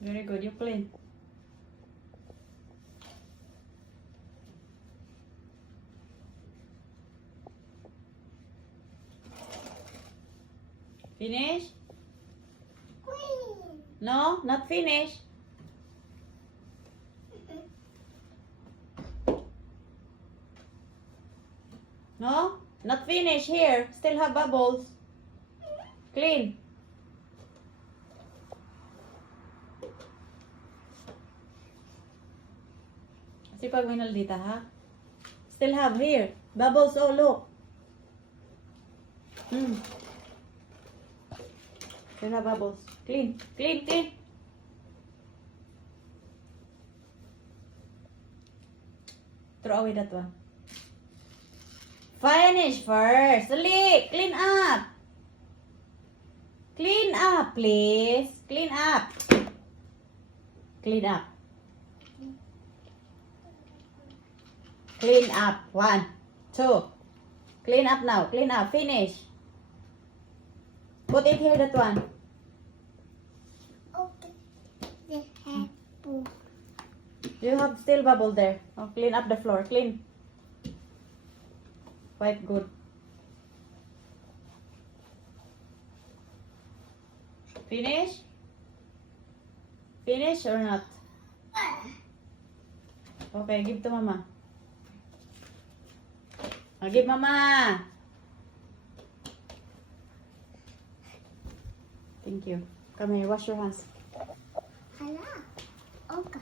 Very good. You clean. Finish? No, not finish. No, not finish here. Still have bubbles. Clean. Sipag minaldita ha. Still have here. Bubbles, oh look. Still have bubbles. Clean, clean, clean. Throw away that one. Finish first. Dali, clean up. Clean up, please. Clean up. Clean up. Clean up. 1, 2. Clean up now. Clean up. Finish. Put it here, that one. Okay. The apple. You have still bubble there. Oh, clean up the floor. Clean. Quite good. Finish? Finish or not? Okay, give to mama. I'll give mama. Thank you. Come here, wash your hands. Hala. Okay.